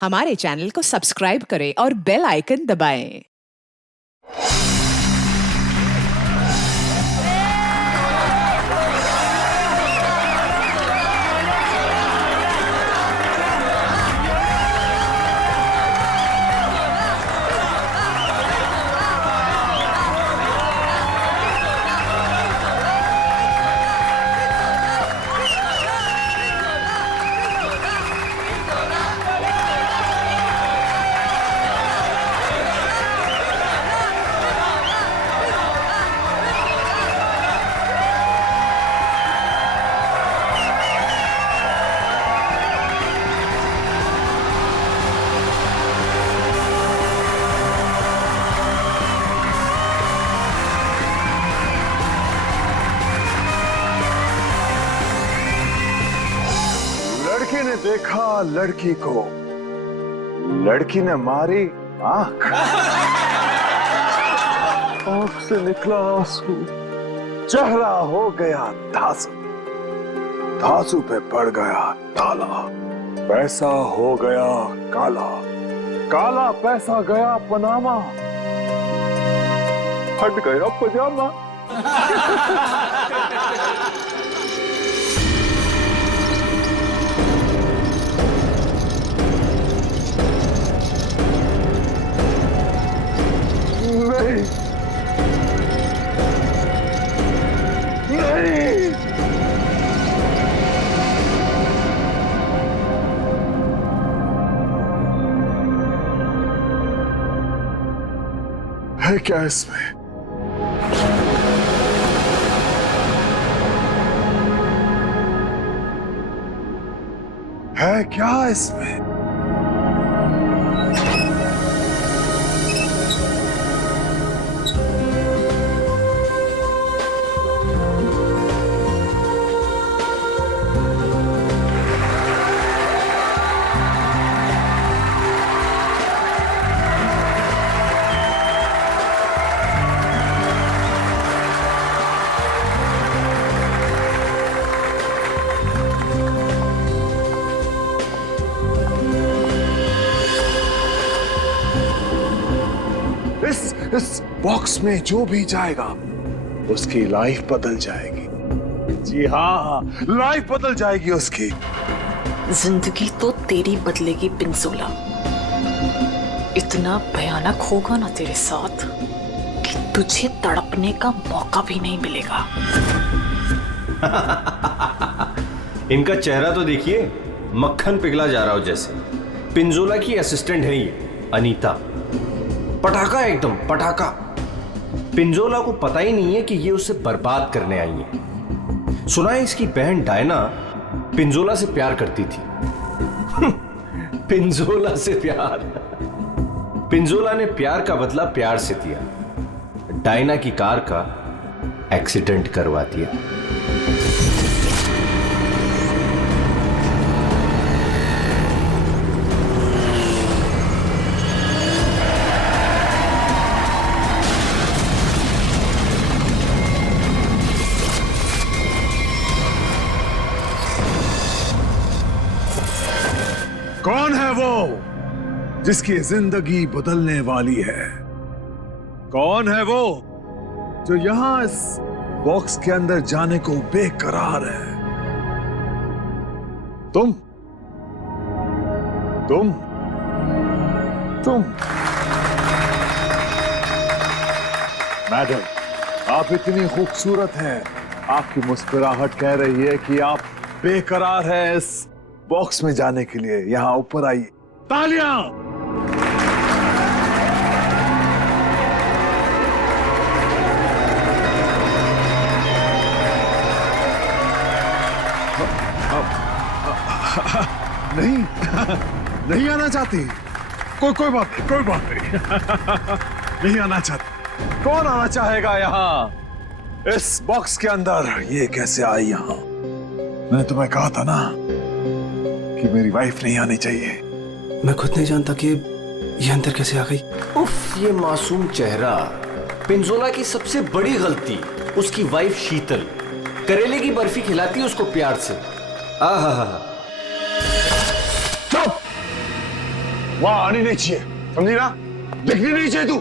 हमारे चैनल को सब्सक्राइब करें और बेल आइकन दबाएं। लड़के ने देखा लड़की को, लड़की ने मारी आंख, आंख से निकला आंसू, चेहरा हो गया धांसू, धांसू पे पड़ गया ताला, पैसा हो गया काला, काला पैसा गया पनामा, फट गया पजामा। नहीं, नहीं, है क्या इसमें? है क्या इसमें? इस बॉक्स में जो भी जाएगा उसकी लाइफ बदल जाएगी। जी हाँ, लाइफ बदल जाएगी उसकी। जिंदगी तो तेरी बदलेगी पिंजोला। इतना भयानक होगा ना तेरे साथ कि तुझे तड़पने का मौका भी नहीं मिलेगा। इनका चेहरा तो देखिए, मक्खन पिघला जा रहा हो जैसे। पिंजोला की असिस्टेंट है ये अनीता। पटाखा, एकदम पटाखा। पिंजोला को पता ही नहीं है कि ये उसे बर्बाद करने आई है। सुना है इसकी बहन डायना पिंजोला से प्यार करती थी। पिंजोला से प्यार। पिंजोला ने प्यार का बदला प्यार से दिया। डायना की कार का एक्सीडेंट करवा दिया। कौन है वो जिसकी जिंदगी बदलने वाली है? कौन है वो जो यहां इस बॉक्स के अंदर जाने को बेकरार है? तुम तुम तुम मैडम, आप इतनी खूबसूरत हैं। आपकी मुस्कुराहट कह रही है कि आप बेकरार हैं इस बॉक्स में जाने के लिए। यहां ऊपर आइए। तालियां! नहीं, नहीं आना चाहती। कोई बात नहीं, कोई बात नहीं। नहीं आना चाहती। कौन आना चाहेगा यहां इस बॉक्स के अंदर? ये कैसे आई यहां? मैंने तुम्हें कहा था ना कि मेरी वाइफ नहीं आनी चाहिए। मैं खुद नहीं जानता कि ये अंदर कैसे आ गई। उफ, ये मासूम चेहरा। पिंजोला की सबसे बड़ी गलती उसकी वाइफ शीतल। करेले की बर्फी खिलाती है उसको प्यार से। आहा, चुप! वहां आनी नहीं चाहिए, समझी ना? दिखनी नहीं चाहिए तू।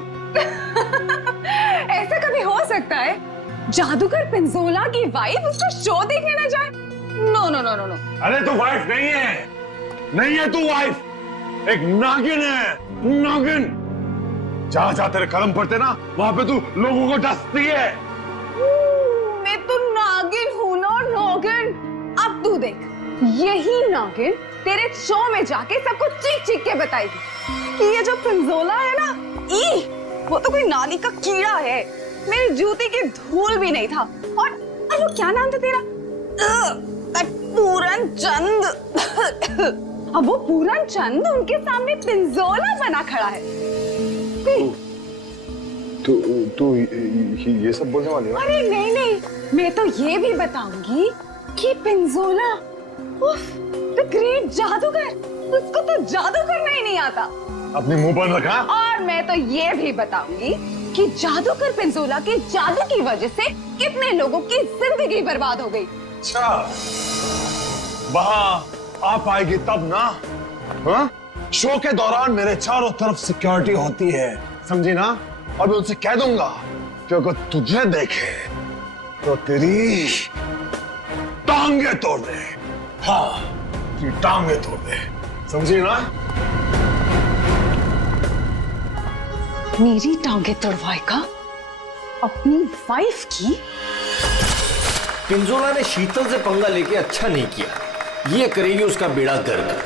ऐसा कभी हो सकता है जादूगर पिंजोला की वाइफ उसका शो देखने ना जाए? No no no no no. अरे तू वाइफ नहीं है, नहीं है तू वाइफ, एक नागिन है, नागिन। जहां जहां तेरे कदम पड़ते ना वहां पे तू लोगों को डसती है। मैं तो नागिन हूं ना, नागिन। अब तू देख, यही नागिन तेरे शो में जाके सबको चीख चीख के बताएगी कि ये जो पिंजोला है ना, वो तो कोई नाली का कीड़ा है, मेरी जूती की धूल भी नहीं था। और वो क्या नाम था तेरा? पूरन चंद। अब वो पूरन चंद उनके सामने पिंजोला बना खड़ा है। तू ये सब बोलने वाली है? अरे नहीं नहीं, मैं तो ये भी बताऊंगी कि पिंजोला द ग्रेट जादूगर, उसको तो जादू करना ही नहीं आता। अपने मुंह बंद रखा। और मैं तो ये भी बताऊंगी कि जादूगर पिंजोला के जादू की वजह से कितने लोगों की जिंदगी बर्बाद हो गई। अच्छा, वहां आ पाएगी तब ना? हाँ? शो के दौरान मेरे चारों तरफ सिक्योरिटी होती है, समझी ना? और मैं उनसे कह दूंगा कि अगर तुझे देखे तो तेरी टांगे तोड़ दे। हाँ, तेरी टांगे तोड़ दे, समझी ना? मेरी टांगे तोड़वाएगा अपनी वाइफ की? पिंजोला ने शीतल से पंगा लेके अच्छा नहीं किया, ये करेगी उसका बेड़ा गर्क।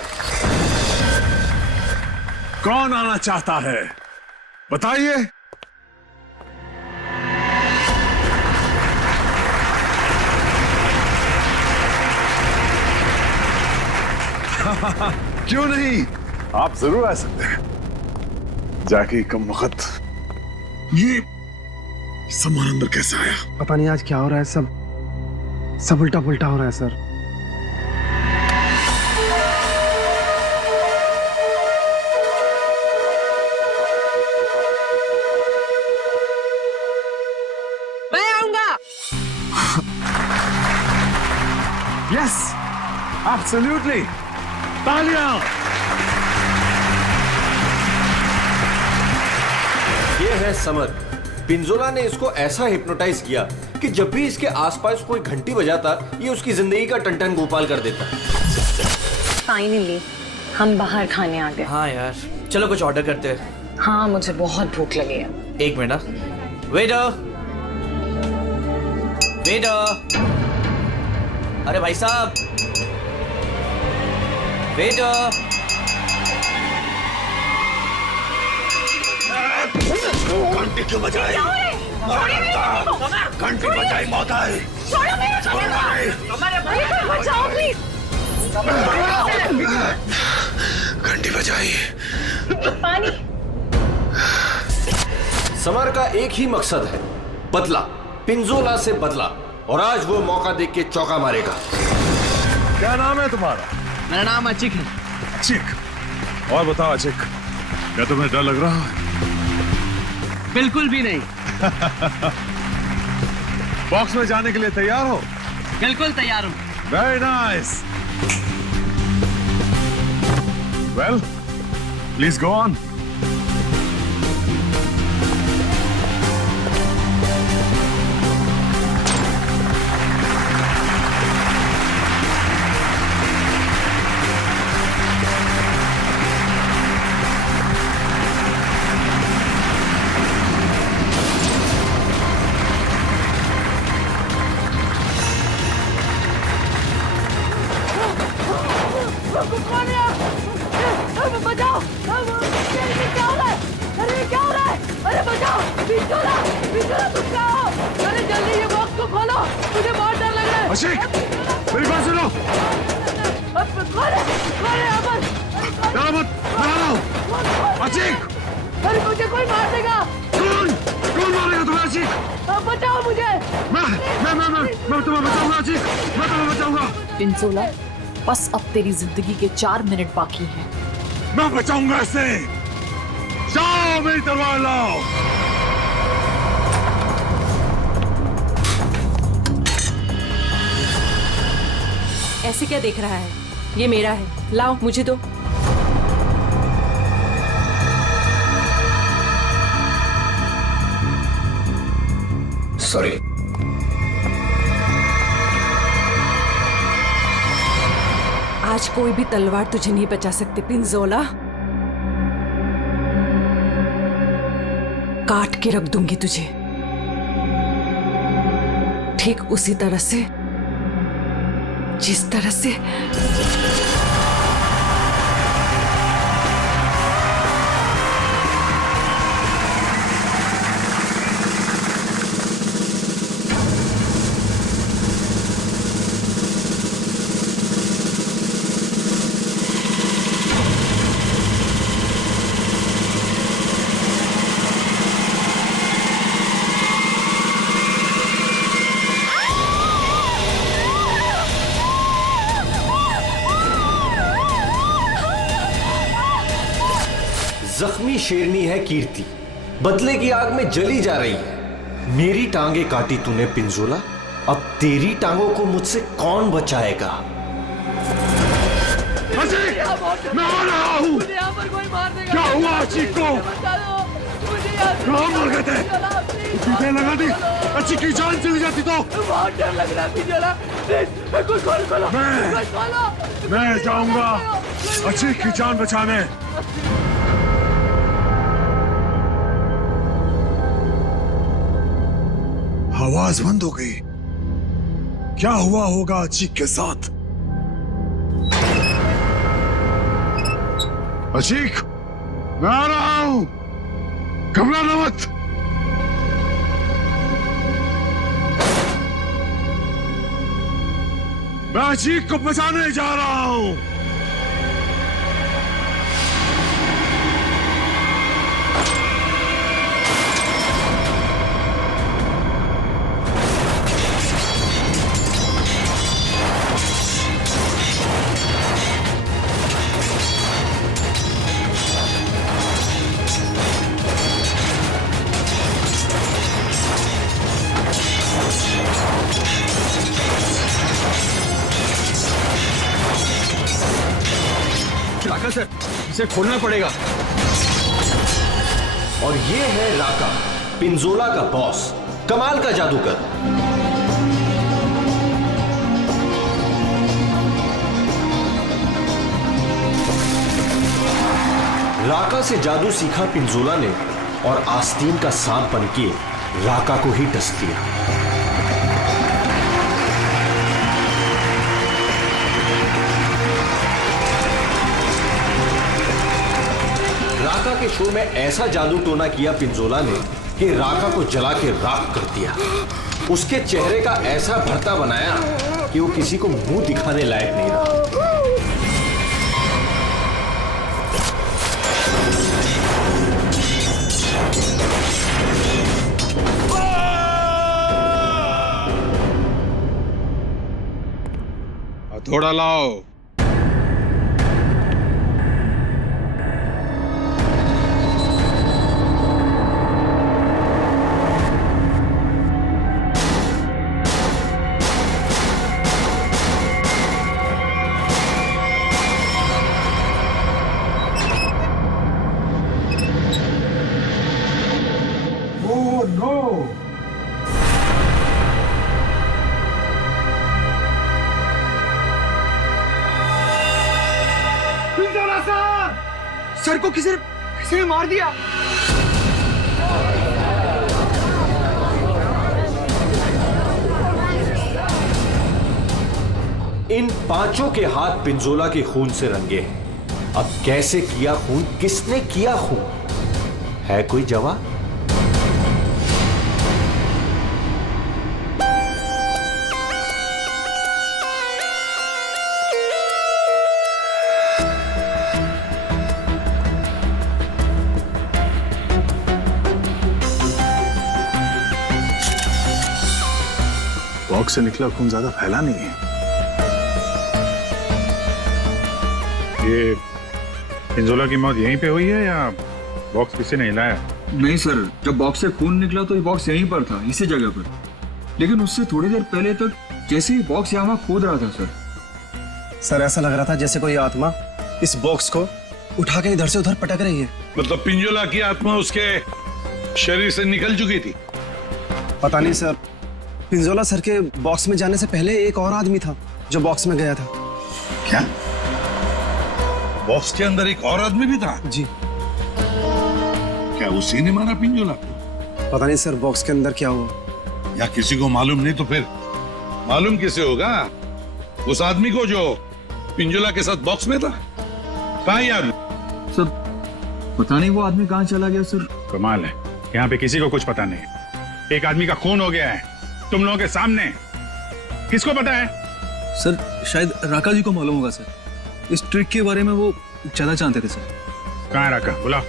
कौन आना चाहता है बताइए? क्यों नहीं, आप जरूर आ सकते हैं। जाके कम वक्त ये सामान अंदर कैसे आया? पता नहीं आज क्या हो रहा है, सब उल्टा पुल्टा हो रहा है सर। मैं आऊंगा। Yes, absolutely. तालियां। ये है समर। पिंजोला ने इसको ऐसा हिप्नोटाइज किया कि जब भी इसके आसपास कोई घंटी बजाता ये उसकी जिंदगी का टन गोपाल कर देता। फाइनली हम बाहर खाने आ गए। हाँ यार, चलो कुछ ऑर्डर करते हैं। हाँ, मुझे बहुत भूख लगी है। एक मिनट। वेटर, वेटर, अरे भाई साहब, वेटर। घंटी क्यों बजाई? घंटी बजाई मौत आई। बचाओ प्लीज। घंटी बजाई। पानी। समर का एक ही मकसद है, बदला, पिंजोला से बदला। और आज वो मौका देख के चौका मारेगा। क्या नाम है तुम्हारा? मेरा नाम अचिक है। अचिक। और बताओ अचिक, क्या तुम्हें डर लग रहा है? बिल्कुल भी नहीं। बॉक्स में जाने के लिए तैयार हो? बिल्कुल तैयार हूँ। Very nice. Well, please go on. बचाओ! क्या हो रहा है? अरे क्या हो रहा है? अरे बचाओ! पिंजोला! पिंजोला तुम क्या हो? अरे जल्दी ये बॉक्स को खोलो, मुझे बहुत डर लग रहा है। अशिक, मेरी बात सुनो। खोले, खोले अमन! डरो मत, मैं आ रहा हूँ। अशिक! अरे मुझे कोई मार देगा। कौन मारेगा तुम्हें अशिक? बचाओ मुझे। मैं तुम्हें बचाऊंगा अशिक, मैं तुम्हें बचाऊंगा। पिंजोला, बस अब तेरी जिंदगी के 4 मिनट बाकी हैं। मैं बचाऊंगा इसे। जाओ मेरी तलवार लाओ। ऐसे क्या देख रहा है? ये मेरा है, लाओ मुझे दो। सॉरी। आज कोई भी तलवार तुझे नहीं बचा सकती पिंजोला। काट के रख दूंगी तुझे, ठीक उसी तरह से जिस तरह से जख्मी शेरनी है कीर्ति, बदले की आग में जली जा रही है। मेरी टांगे काटी तूने पिंजोला, अब तेरी टांगों को मुझसे कौन बचाएगा? मैं आ रहा हूँ। क्या हुआ अचीक को? कहाँ मर गए थे? टूटे लगा दी, अच्छी की जान चली जाती तो। बहुत डर लग रहा है, कुछ खोलो। मैं जाऊंगा अच्छी की जान बचाने। आवाज बंद हो गई। क्या हुआ होगा अचीक के साथ? अचीक, मैं आ रहा हूं, घबराना मत। मैं अचीक को बचाने जा रहा हूं। सर, इसे खोलना पड़ेगा। और ये है राका, पिंजोला का बॉस, कमाल का जादूगर। राका से जादू सीखा पिंजोला ने और आस्तीन का सांप बनके राका को ही डस दिया। राका के शो में ऐसा जादू टोना किया पिंजोला ने कि राका को जला के राख कर दिया। उसके चेहरे का ऐसा भरता बनाया कि वो किसी को मुंह दिखाने लायक नहीं रहा। हथौड़ा लाओ। सर को किसी ने मार दिया। इन पांचों के हाथ पिंजोला के खून से रंगे हैं। अब कैसे किया खून, किसने किया खून, है कोई जवाब? बॉक्स से निकला खून ज्यादा फैला नहीं है। ये पिंजोला की मौत यहीं पे हुई है या बॉक्स किसी ने हिलाया? नहीं सर, जब बॉक्स से खून निकला तो ये बॉक्स यहीं पर था, इसी जगह पर। लेकिन उससे थोड़ी देर पहले तक जैसे ही बॉक्स यहाँ खोद रहा था सर, ऐसा लग रहा था जैसे कोई आत्मा इस बॉक्स को उठा के इधर से उधर पटक रही है। मतलब पिंजोला की आत्मा उसके शरीर से निकल चुकी थी। पता नहीं सर, पिंजोला सर के बॉक्स में जाने से पहले एक और आदमी था जो बॉक्स में गया था। क्या बॉक्स के अंदर एक और आदमी भी था? जी। क्या उसी ने मारा पिंजोला को? पता नहीं सर, बॉक्स के अंदर क्या हुआ। या किसी को मालूम नहीं तो फिर मालूम किसे होगा? उस आदमी को जो पिंजोला के साथ बॉक्स में था। कहाँ है आदमी? सर पता नहीं वो आदमी कहाँ चला गया सर। कमाल है, यहाँ पे किसी को कुछ पता नहीं। एक आदमी का खून हो गया है तुम लोगों के सामने। किसको पता है? सर शायद राका जी को मालूम होगा सर, इस ट्रिक के बारे में वो ज्यादा जानते थे सर। कहाँ है राका? बुला।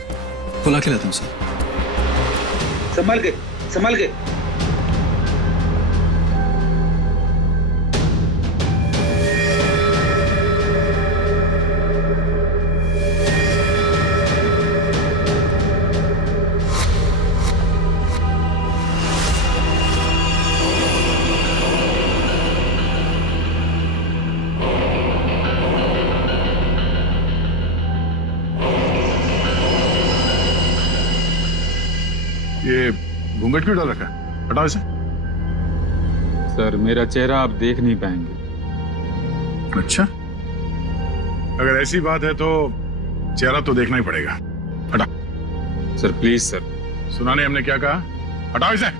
बुला के लाता हूँ सर। संभाल के, संभाल के। ये घूंघट क्यों डाल रखा है? हटाओ इसे। सर मेरा चेहरा आप देख नहीं पाएंगे। अच्छा, अगर ऐसी बात है तो चेहरा तो देखना ही पड़ेगा। हटा। Sir please sir. सुना नहीं हमने क्या कहा? हटाओ इसे।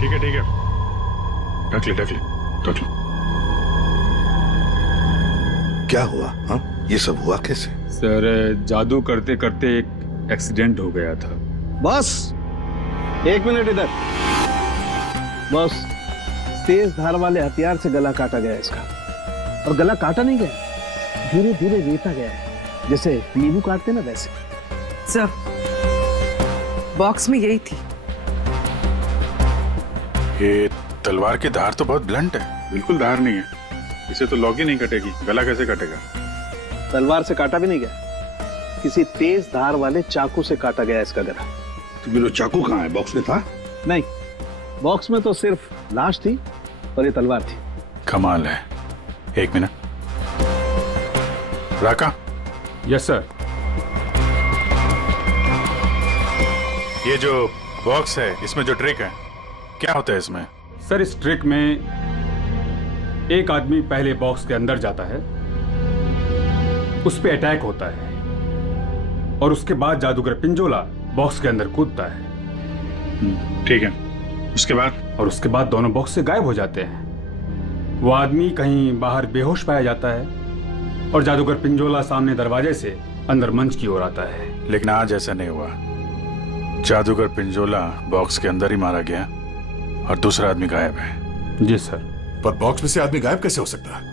ठीक है ठीक है, ढक ले ढक ले ढक ले। क्या हुआ? हाँ, ये सब हुआ कैसे? सर जादू करते करते एक एक्सीडेंट हो गया था। बस 1 मिनट इधर। बस तेज धार वाले हथियार से गला काटा गया इसका, और गला काटा नहीं गया, धीरे धीरे रेता गया है, जैसे नींबू काटते ना वैसे। सर बॉक्स में यही थी। ये तलवार की धार तो बहुत ब्लंट है। बिल्कुल धार नहीं है, इसे तो लॉक ही नहीं कटेगी। गला कैसे कटेगा? तलवार से काटा भी नहीं गया, किसी तेज धार वाले चाकू से काटा गया इसका गला। तो फिर वो चाकू कहाँ है? बॉक्स में था? नहीं, बॉक्स में तो सिर्फ लाश थी और ये तलवार थी। कमाल है। 1 मिनट। राका। Yes sir. ये जो बॉक्स है, इसमें जो ट्रिक है, क्या होता है इसमें? सर इस ट्रिक में एक आदमी पहले बॉक्स के अंदर जाता है, उस पे अटैक होता है, और उसके बाद जादूगर पिंजोला बॉक्स के अंदर कूदता है। ठीक है, उसके बाद? और उसके बाद दोनों बॉक्स से गायब हो जाते हैं। वो आदमी कहीं बाहर बेहोश पाया जाता है, और जादूगर पिंजोला सामने दरवाजे से अंदर मंच की ओर आता है। लेकिन आज ऐसा नहीं हुआ। जादूगर पिंजोला बॉक्स के अंदर ही मारा गया और दूसरा आदमी गायब है। जी सर। पर बॉक्स में से आदमी गायब कैसे हो सकता है?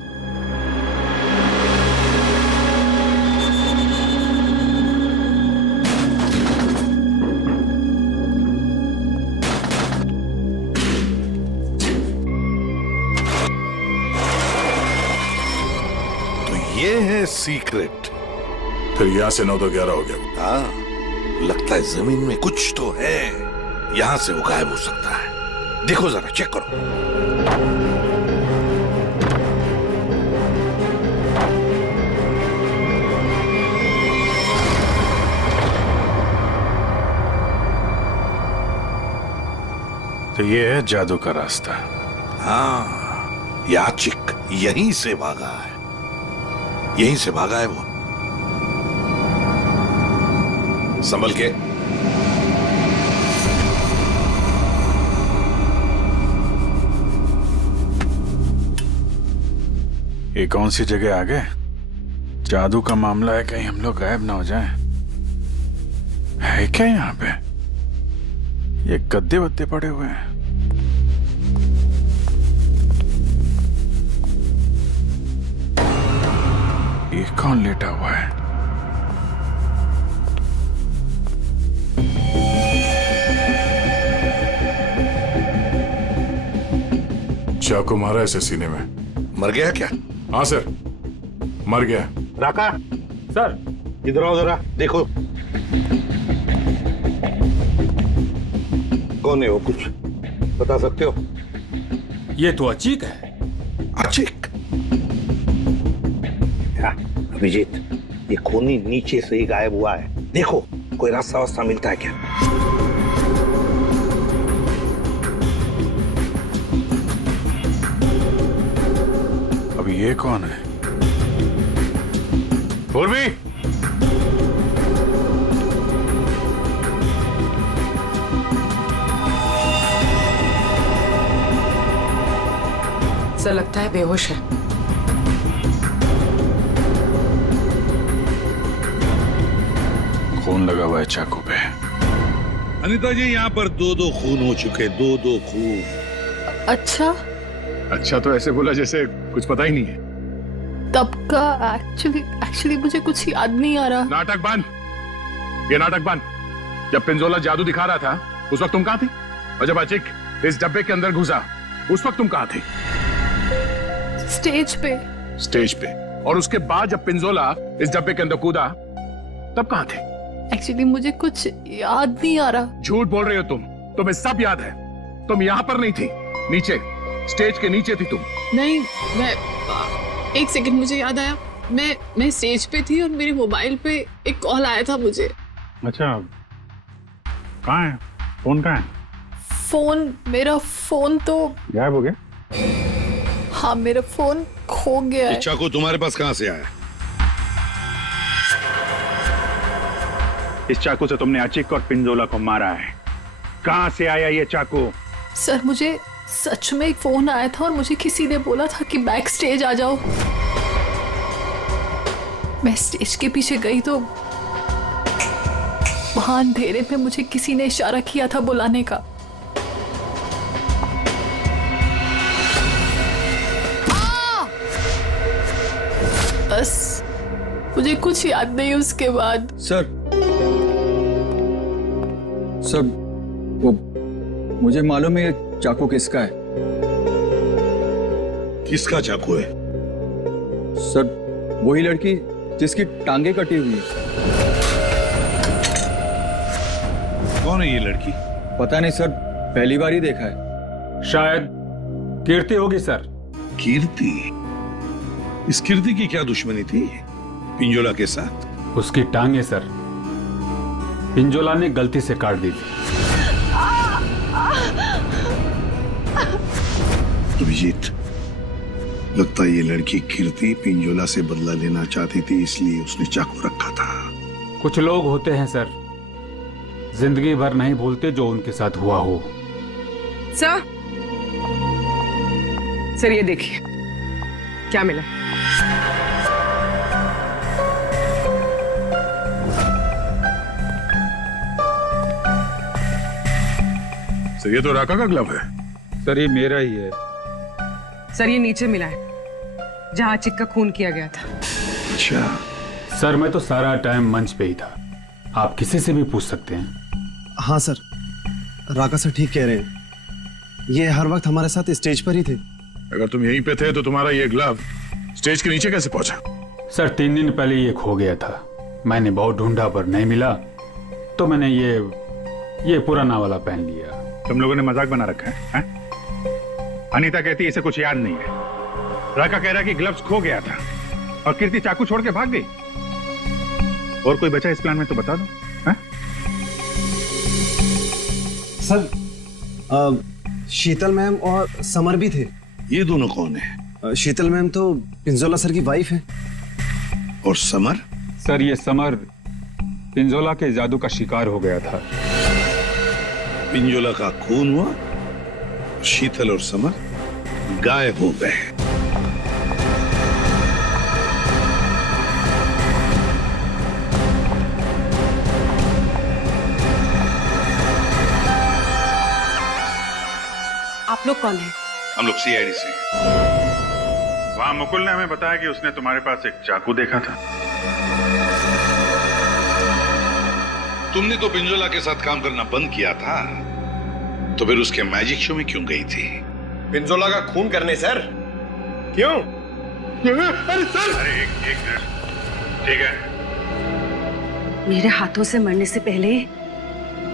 तो ये है सीक्रेट। फिर यहाँ से 9 तो 11 हो गया। हाँ, लगता है जमीन में कुछ तो है, यहां से वो गायब हो सकता है। देखो जरा, चेक करो। तो ये है जादू का रास्ता। हाँ, याचिक यहीं से भागा है, यहीं से भागा है वो। संभल के। ये कौन सी जगह आ गए? जादू का मामला है, कहीं हम लोग गायब ना हो जाएं। है क्या यहाँ पे? ये गद्दे वद्दे पड़े हुए हैं। ये कौन लेटा हुआ है? चाकू मारा ऐसे सीने में। मर गया क्या? हाँ सर, मर गया। राका, सर इधर आओ जरा, देखो कौन है वो, कुछ बता सकते हो? ये तो अचीक है। अचीक? अभिजीत, ये खूनी नीचे से ही गायब हुआ है, देखो कोई रास्ता वास्ता मिलता है क्या? अभी ये कौन है? पूर्वी, सर लगता है बेहोश है। खून लगा हुआ है चाकू पे। अनीता जी, यहाँ पर 2-2 खून हो चुके, 2-2 खून। अच्छा, अच्छा तो ऐसे बोला जैसे कुछ पता ही नहीं है। तब का एक्चुअली मुझे कुछ याद नहीं आ रहा। नाटक बंद, ये नाटक बंद। जब पिंजोला जादू दिखा रहा था उस वक्त तुम कहाँ थी? और जब अचिक इस डब्बे के अंदर घुसा उस वक्त तुम कहाँ थी? स्टेज पे। स्टेज पे। और उसके बाद जब पिंजोला इस डब्बे के अंदर कूदा तब कहाँ थे? एक्चुअली मुझे कुछ याद नहीं आ रहा। झूठ बोल रहे हो तुम, तुम्हें सब याद है। तुम यहाँ पर नहीं थी, नीचे स्टेज के नीचे थी तुम। नहीं, मैं एक सेकंड, मुझे याद आया। मैं स्टेज पे थी और मेरे मोबाइल पे एक कॉल आया था मुझे। अच्छा, कहाँ है फोन? कहाँ है मेरा फोन तो गायब हो गया। हाँ, मेरा फोन खो गया है। चाकू तुम्हारे पास कहाँ से आया? इस चाकू से तुमने अचिक और पिंजोला को मारा है। कहाँ से आया ये चाकू? सर, मुझे सच में एक फोन आया था और मुझे किसी ने बोला था कि बैक स्टेज आ जाओ। मैं स्टेज के पीछे गई तो वहां अंधेरे में मुझे किसी ने इशारा किया था बुलाने का। बस मुझे कुछ याद नहीं उसके बाद। सर वो मुझे मालूम है ये चाकू किसका है। किसका चाकू है? सर, वही लड़की जिसकी टांगे कटी हुई है। कौन है ये लड़की? पता नहीं सर, पहली बार ही देखा है। शायद कीर्ति होगी सर। कीर्ति? इस कीर्ति की क्या दुश्मनी थी पिंजोला के साथ? उसकी टांगे सर पिंजोला ने गलती से काट दी थी। अभिजीत, लगता है ये लड़की कीर्ति पिंजोला से बदला लेना चाहती थी, इसलिए उसने चाकू रखा था। कुछ लोग होते हैं सर, जिंदगी भर नहीं भूलते जो उनके साथ हुआ हो। सर ये देखिए क्या मिला। सर, ये तो राका का ग्लव है। सर, ये मेरा ही है। सर, ये नीचे मिला है जहां अचिक का खून किया गया था। अच्छा सर, मैं तो सारा टाइम मंच पे ही था, आप किसी से भी पूछ सकते हैं। हाँ सर, राका सर ठीक कह रहे हैं, ये हर वक्त हमारे साथ स्टेज पर ही थे। अगर तुम यहीं पे थे तो तुम्हारा ये ग्लव स्टेज के नीचे कैसे पहुंचा? सर, 3 दिन पहले ये खो गया था, मैंने बहुत ढूंढा पर नहीं मिला, तो मैंने ये पुराना वाला पहन लिया। तुम लोगों ने मजाक बना रखा है? अनीता कहती है इसे कुछ याद नहीं है, राका कह रहा कि ग्लव्स खो गया था और कीर्ति चाकू छोड़ के भाग गई। और कोई बचा इस प्लान में तो बता दो। सर, शीतल मैम और समर भी थे। ये दोनों कौन है? शीतल मैम तो पिंजोला सर की वाइफ है। और समर? सर, ये समर पिंजोला के जादू का शिकार हो गया था। पिंजोला का खून हुआ, शीतल और समर गायब हो गए। आप लोग कौन हैं? हम लोग सीआईडी से। वहां मुकुल ने हमें बताया कि उसने तुम्हारे पास एक चाकू देखा था। तुमने तो पिंजोला के साथ काम करना बंद किया था, तो फिर उसके मैजिक शो में क्यों गई थी? पिंजोला का खून करने सर। क्यों? अरे सर! अरे एक मिनट, ठीक है। मेरे हाथों से मरने से पहले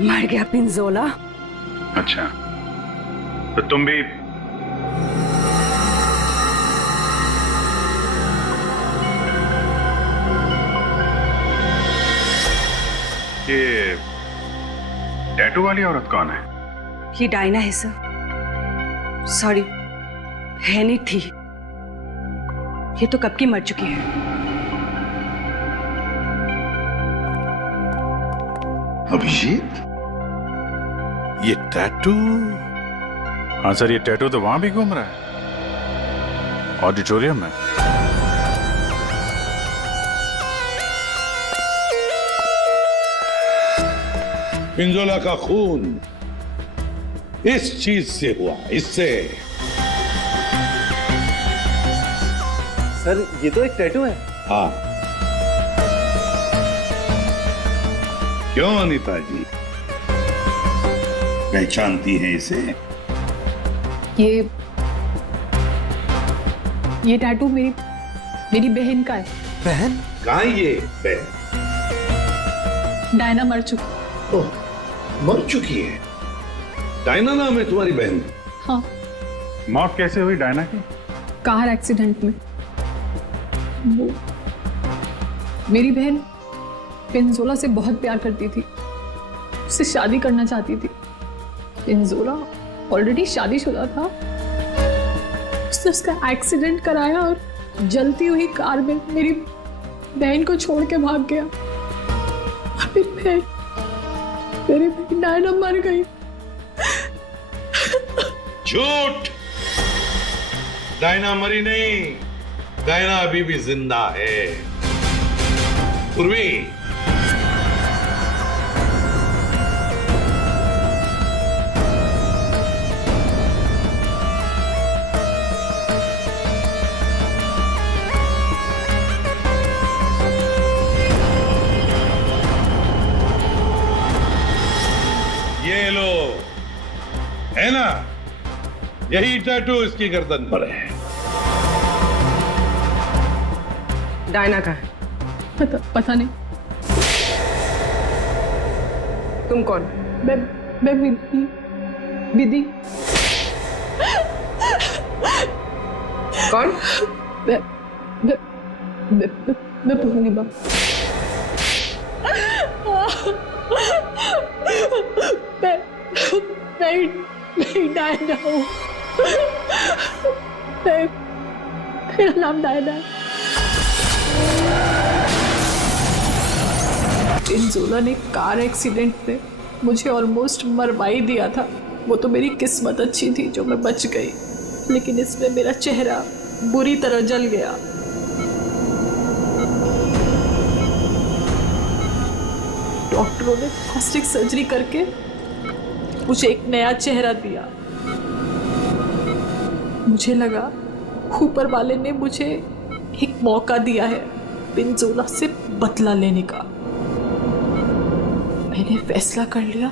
मर गया पिंजोला। अच्छा, तो तुम भी ये टैटू वाली औरत कौन है? ये डायना है सर। सॉरी, है नहीं थी। ये तो कब की मर चुकी है। अभिजीत, ये टैटू? हाँ सर, ये टैटू तो वहां भी घूम रहा है, ऑडिटोरियम में। पिंजोला का खून इस चीज से हुआ, इससे। सर, ये तो एक टैटू है। हाँ। क्यों अनीता जी, पहचानती हैं इसे? ये टैटू मेरी बहन का है। बहन? कहाँ ये बहन? डायना मर चुकी। ओह, मर चुकी है? डायना नाम है तुम्हारी बहन? हाँ। मौत कैसे हुई डायना की? कार एक्सीडेंट में। वो मेरी बहन पिंजोला से बहुत प्यार करती थी, उससे शादी करना चाहती थी। पिंजोला ऑलरेडी शादीशुदा था। उसने उसका एक्सीडेंट कराया और जलती हुई कार में मेरी बहन को छोड़ के भाग गया। और फिर मेरी बहन डायना मर गई। झूठ! डायना मरी नहीं, डायना अभी भी जिंदा है। पूर्वी, ये लो, है ना? यही टैटू इसकी गर्दन पर है। डायना का है? पता नहीं। तुम कौन? मैं विधि। कौन? मैं पूर्णिमा। मैं डायना हूँ। मेरा नाम डायना है। पिंजोला ने कार एक्सीडेंट में मुझे ऑलमोस्ट मरवा ही दिया था। वो तो मेरी किस्मत अच्छी थी जो मैं बच गई, लेकिन इसमें मेरा चेहरा बुरी तरह जल गया। डॉक्टरों ने प्लास्टिक सर्जरी करके मुझे एक नया चेहरा दिया। मुझे लगा ऊपर वाले ने मुझे एक मौका दिया है पिंजोला से बदला लेने का। मैंने फैसला कर लिया,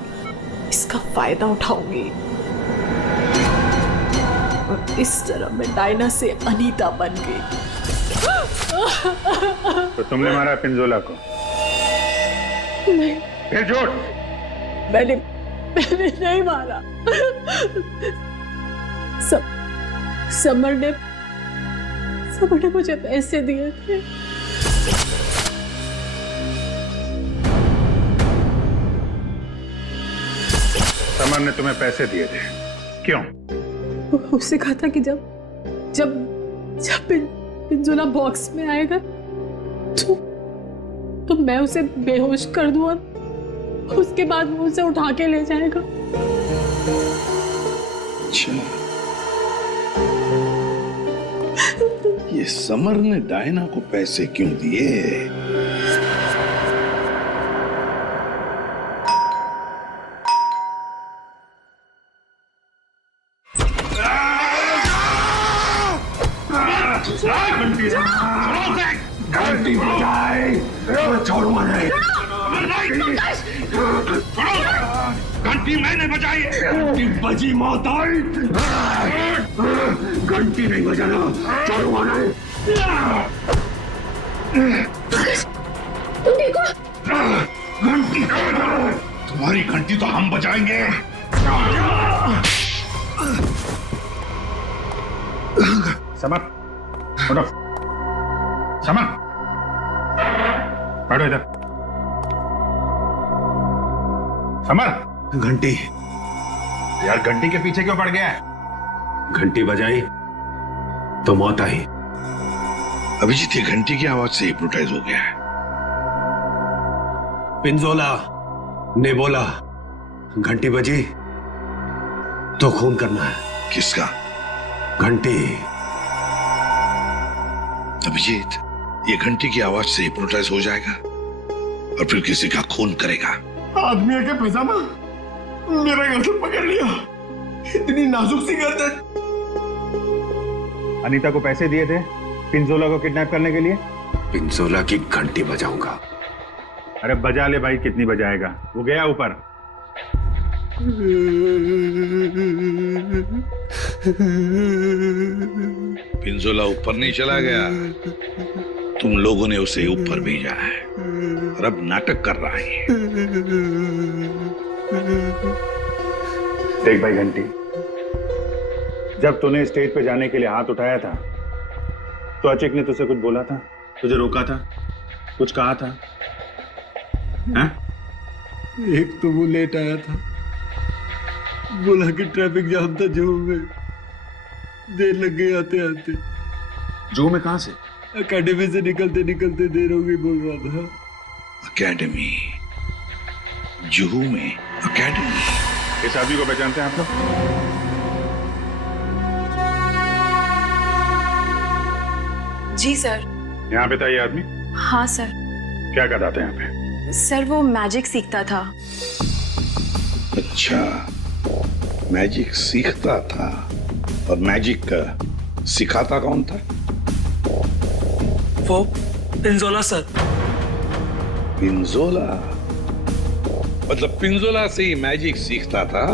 इसका फायदा उठाऊंगी और इस तरह मैं डायना से अनीता बन गई। तो तुमने मारा पिंजोला को? नहीं। फिर झूठ? मैंने नहीं मारा। समर ने मुझे पैसे दिए थे। समर ने तुम्हें पैसे दिए थे? क्यों? उससे कहा था कि जब पिंजोला बॉक्स में आएगा तो मैं उसे बेहोश कर दूं और उसके बाद वो उसे उठा के ले जाएगा। अच्छा, ये समर ने डायना को पैसे क्यों दिए? घंटी बजाए, छोड़ूंगा नहीं। घंटी मैंने बजाई है। घंटी बजी, मौत आई। घंटी नहीं बजाना, छोड़ूंगा नहीं। तुम देखो, घंटी तुम्हारी घंटी तो हम बजाएंगे। समर, उठो। समर, बैठो इधर। समर, घंटी। यार घंटी के पीछे क्यों पड़ गया है? घंटी बजाई तो मौत आई। अभिजीत, ये घंटी की आवाज से हिप्नोटाइज हो गया है। पिंजोला ने बोला घंटी बजी तो खून करना है। किसका? घंटी। अभिजीत, ये घंटी की आवाज से हिप्नोटाइज हो जाएगा और फिर किसी का खून करेगा। आदमी के पैजामा मेरा गर्दन पकड़ लिया, इतनी नाजुक सी गर्दन। अनीता को पैसे दिए थे पिंजोला को किडनैप करने के लिए? पिंजोला की घंटी बजाऊंगा। अरे बजा ले भाई, कितनी बजाएगा? वो गया ऊपर। पिंजोला ऊपर नहीं चला गया, तुम लोगों ने उसे ऊपर भेजा है और अब नाटक कर रहा है। देख भाई घंटी, जब तूने स्टेज पे जाने के लिए हाथ उठाया था तो अचिक ने तुझसे कुछ बोला था? तुझे रोका था? कुछ कहा था? हाँ? एक तो वो लेट आया था, बोला कि ट्रैफिक जाम था जू में, देर लग गई आते आते। जू में कहां से? अकेडमी से निकलते निकलते देर हो गई बोल रहा था। अकेडमी? जुहू में अकेडमी? इस आदमी को पहचानते हैं आप लोग? जी सर। यहाँ पे था ये आदमी? हाँ सर। क्या करता था यहाँ पे? सर वो मैजिक सीखता था। अच्छा, मैजिक सीखता था। और मैजिक सिखाता कौन था? वो पिंजोला सर। पिंजोला? मतलब पिंजोला से ही मैजिक सीखता था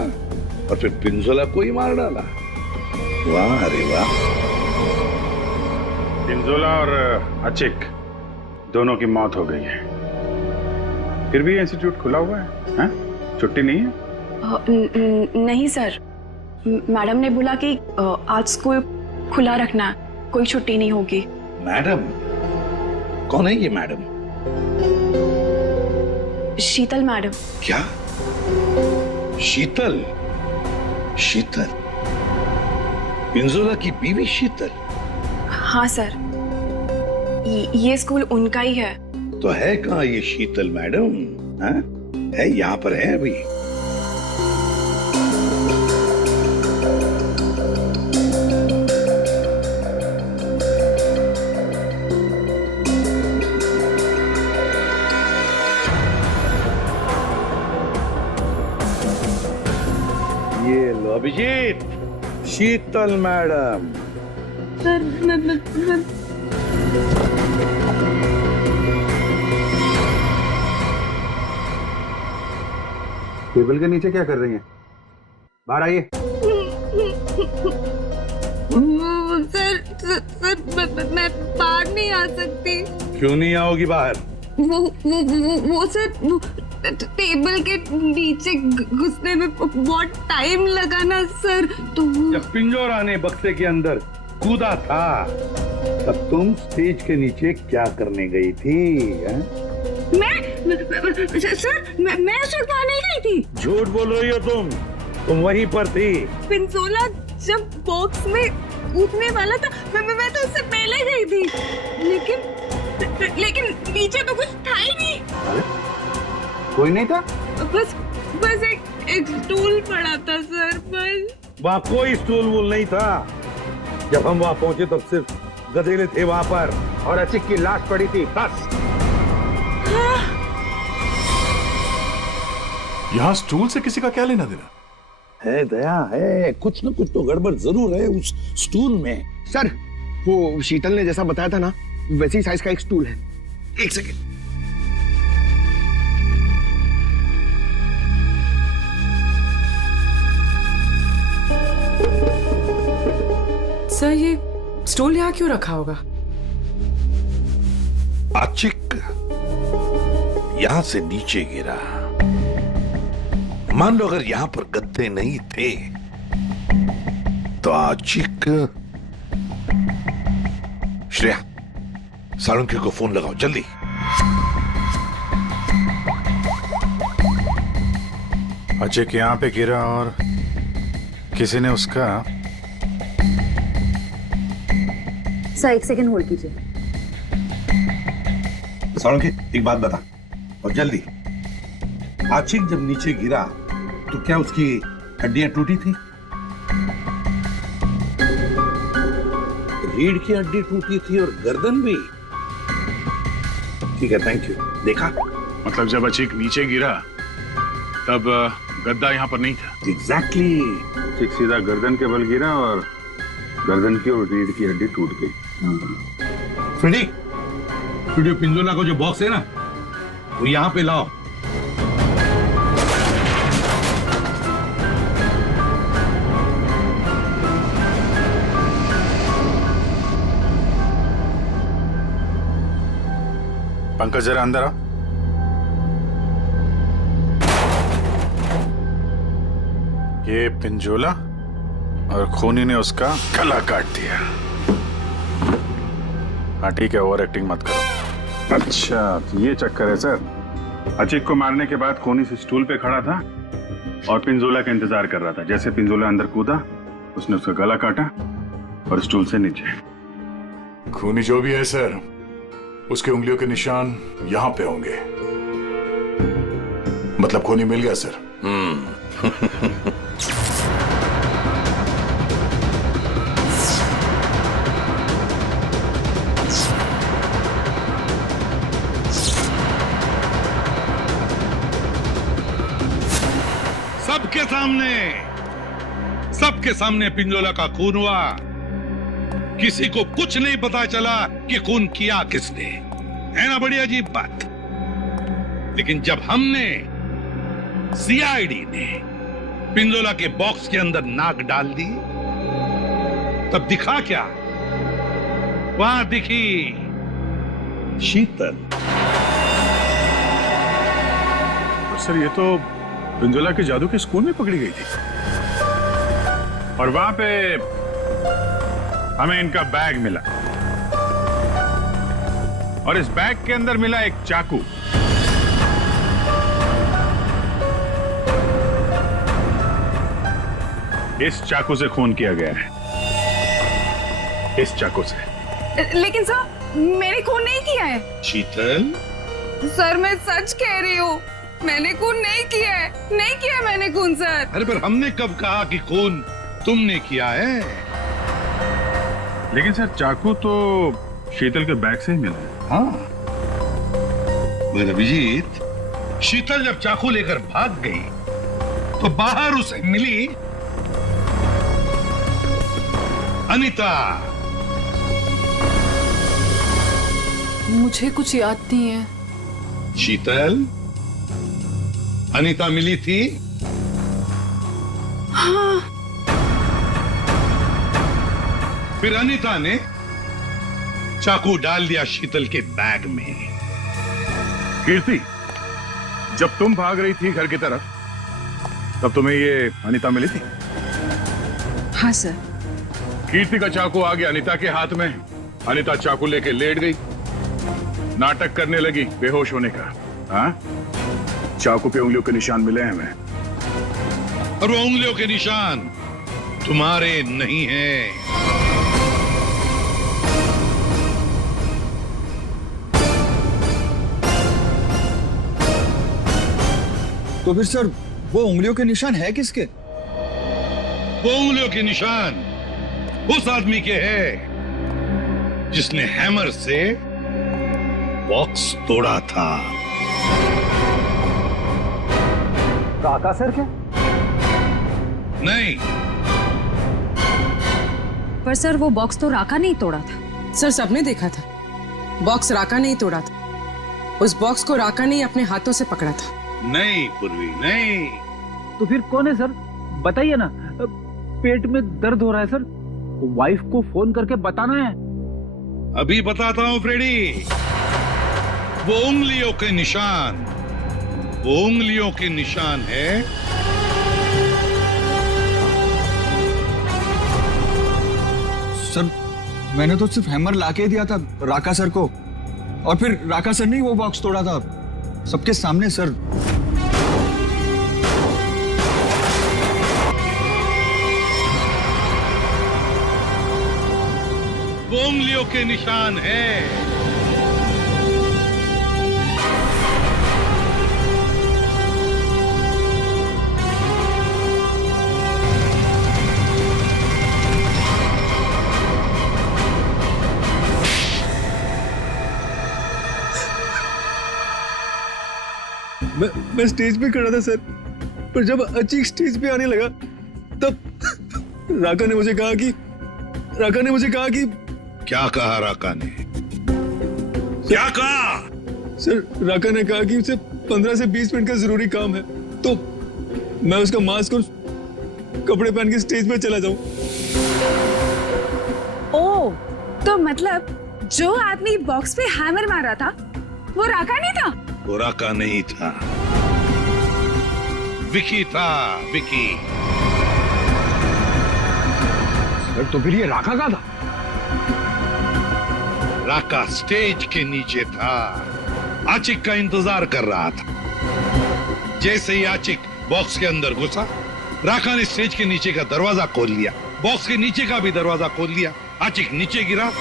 और फिर पिंजोला को ही मार डाला। वाह अरे वाह। पिंजोला और अचिक दोनों की मौत हो गई है, फिर भी इंस्टीट्यूट खुला हुआ है, हाँ? छुट्टी नहीं है? नहीं सर, मैडम ने बोला कि आज स्कूल खुला रखना है, कोई छुट्टी नहीं होगी। मैडम? कौन है ये मैडम? शीतल मैडम। क्या? शीतल? शीतल पिंजोला की बीवी शीतल? हाँ सर, ये स्कूल उनका ही है। तो है कहाँ ये शीतल मैडम? हाँ? है यहाँ पर है अभी? ये लो अभिजीत, शीतल मैडम। टेबल के नीचे क्या कर रही हैं? बाहर आइए। सर मैं बाहर नहीं आ सकती। क्यों नहीं आओगी बाहर? वो सर टेबल के नीचे घुसने में बहुत टाइम लगा ना सर, तो जब पिंजोरा ने बक्से के अंदर कूदा था तब तुम स्टेज के नीचे क्या करने गई थी? सर मैं उसे उठा नहीं गई थी। झूठ बोल रही हो तुम वहीं पर थी। पिंजोला जब बॉक्स में कूदने वाला था मैं तो उससे पहले गई थी, लेकिन नीचे तो कुछ था ही नहीं। कोई नहीं था? बस एक स्टूल पड़ा था सर, बस। वहाँ कोई स्टूल वूल नहीं था। जब हम वहाँ पहुंचे तब सिर्फ गधेले थे वहाँ पर और अचिक की लाश पड़ी थी, बस। यहाँ स्टूल से किसी का क्या लेना देना? है दया है, कुछ न कुछ तो गड़बड़ जरूर है उस स्टूल में। सर वो शीतल ने जैसा बताया था ना, वैसी साइज का एक स्टूल है। एक सेकेंड। सर ये स्टूल यहाँ क्यों रखा होगा? अचिक यहां से नीचे गिरा। मान लो अगर यहां पर गद्दे नहीं थे तो अचिक। श्रेया, सालुंखे को फोन लगाओ जल्दी। अचिक यहाँ पे गिरा और किसी ने उसका। सर 1 सेकंड होल्ड कीजिए। सोलंकी, एक बात बता और जल्दी। आशिक जब नीचे गिरा तो क्या उसकी हड्डियां टूटी थी? रीढ़ की हड्डी टूटी थी और गर्दन भी। ठीक है, थैंक यू। देखा? मतलब जब अचिक नीचे गिरा तब गद्दा यहाँ पर नहीं था। एग्जैक्टली। अचिक सीधा गर्दन के बल गिरा और गर्दन की और रीढ़ की हड्डी टूट गई। फ्रेडी, स्टूडियो पिंजोला को जो बॉक्स है ना, वो यहाँ पे लाओ। पंकज जरा अंदर आ। ये पिंजोला और खूनी ने उसका गला काट दिया। हाँ ठीक है, ओवर एक्टिंग मत करो। अच्छा तो ये चक्कर है सर। अचिक को मारने के बाद खूनी से स्टूल पे खड़ा था और पिंजोला का इंतजार कर रहा था। जैसे पिंजोला अंदर कूदा, उसने उसका गला काटा और स्टूल से नीचे। खूनी जो भी है सर, उसके उंगलियों के निशान यहां पे होंगे। मतलब खूनी मिल गया सर। सबके सामने पिंजोला का खून हुआ। किसी को कुछ नहीं पता चला कि खून किया किसने। है ना बड़ी अजीब बात। लेकिन जब हमने सीआईडी ने पिंजोला के बॉक्स के अंदर नाक डाल दी, तब दिखा क्या? वहां दिखी शीतल। सर ये तो पिंजोला के जादू के स्कूल में पकड़ी गई थी और वहां पे हमें इनका बैग मिला और इस बैग के अंदर मिला एक चाकू। इस चाकू से खून किया गया है। इस चाकू से। लेकिन सर मैंने खून नहीं किया है। शीतल, सर मैं सच कह रही हूँ, मैंने खून नहीं किया है। नहीं किया मैंने खून सर। अरे पर हमने कब कहा कि खून तुमने किया है? लेकिन सर चाकू तो शीतल के बैग से ही मिला है। हाँ मगर अभिजीत, शीतल जब चाकू लेकर भाग गई तो बाहर उसे मिली अनीता। मुझे कुछ याद नहीं है। शीतल, अनीता मिली थी? हाँ। फिर अनीता ने चाकू डाल दिया शीतल के बैग में। कीर्ति, जब तुम भाग रही थी घर की तरफ, तब तुम्हें ये अनीता मिली थी? हाँ सर। कीर्ति का चाकू आ गया अनीता के हाथ में। अनीता चाकू लेके लेट गई, नाटक करने लगी बेहोश होने का। हाँ, चाकू पे उंगलियों के निशान मिले हैं हमें। और वो उंगलियों के निशान तुम्हारे नहीं हैं। तो फिर सर वो उंगलियों के निशान है किसके? वो उंगलियों के निशान उस आदमी के हैं जिसने हैमर से बॉक्स तोड़ा था। राका सर क्या? नहीं। पर सर वो बॉक्स तो राका नहीं तोड़ा था। सर सबने देखा था, बॉक्स राका नहीं तोड़ा था। उस बॉक्स को राका ने अपने हाथों से पकड़ा था। नहीं पूर्वी, नहीं। तो फिर कौन है सर? बताइए ना। पेट में दर्द हो रहा है सर, वाइफ को फोन करके बताना है। अभी बताता हूं फ्रेडी। वो उंगलियों के निशान, वो उंगलियों के निशान है सर। मैंने तो सिर्फ हैमर लाके दिया था राका सर को, और फिर राका सर ने वो बॉक्स तोड़ा था सबके सामने सर। वो उंगलियों के निशान है। मैं स्टेज पे खड़ा था सर, पर जब अचीक स्टेज पे आने लगा तब राका ने मुझे कहा कि क्या कहा राका ने? क्या कहा? सर राका ने कहा कि उसे 15 से 20 मिनट का जरूरी काम है, तो मैं उसका मास्क और कपड़े पहन के स्टेज पे चला जाऊं। ओ, तो मतलब जो आदमी बॉक्स पे हैमर मारा था वो राका नहीं था? वो राका नहीं था, विकी था, विकी। सर तो फिर ये राका का था? राका स्टेज के नीचे था, आचिक का इंतजार कर रहा था। जैसे ही आचिक बॉक्स के अंदर घुसा, राका ने स्टेज के नीचे का दरवाजा खोल लिया, बॉक्स के नीचे का भी दरवाजा खोल लिया। आचिक नीचे गिरा,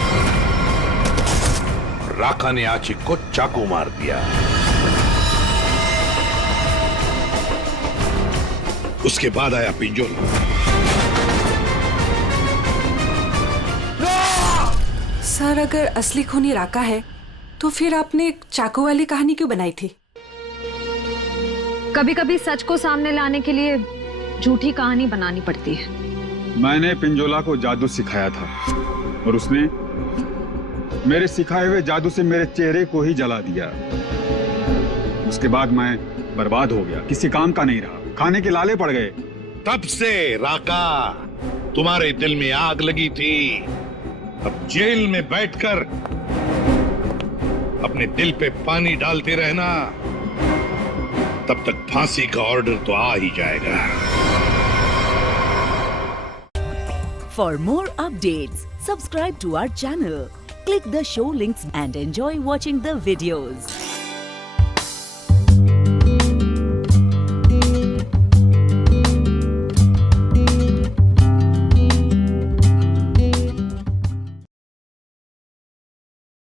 राका ने आचिक को चाकू मार दिया। उसके बाद आया पिंजोला। सर, अगर असली खूनी राका है तो फिर आपने चाकू वाली कहानी क्यों बनाई थी? कभी कभी सच को सामने लाने के लिए झूठी कहानी बनानी पड़ती है। मैंने पिंजोला को जादू सिखाया था और उसने मेरे सिखाए हुए जादू से मेरे चेहरे को ही जला दिया। उसके बाद मैं बर्बाद हो गया, किसी काम का नहीं रहा, खाने के लाले पड़ गए। तब से राका तुम्हारे दिल में आग लगी थी। अब जेल में बैठकर अपने दिल पे पानी डालते रहना, तब तक फांसी का ऑर्डर तो आ ही जाएगा। For more updates, subscribe to our channel, click the show links and enjoy watching the videos.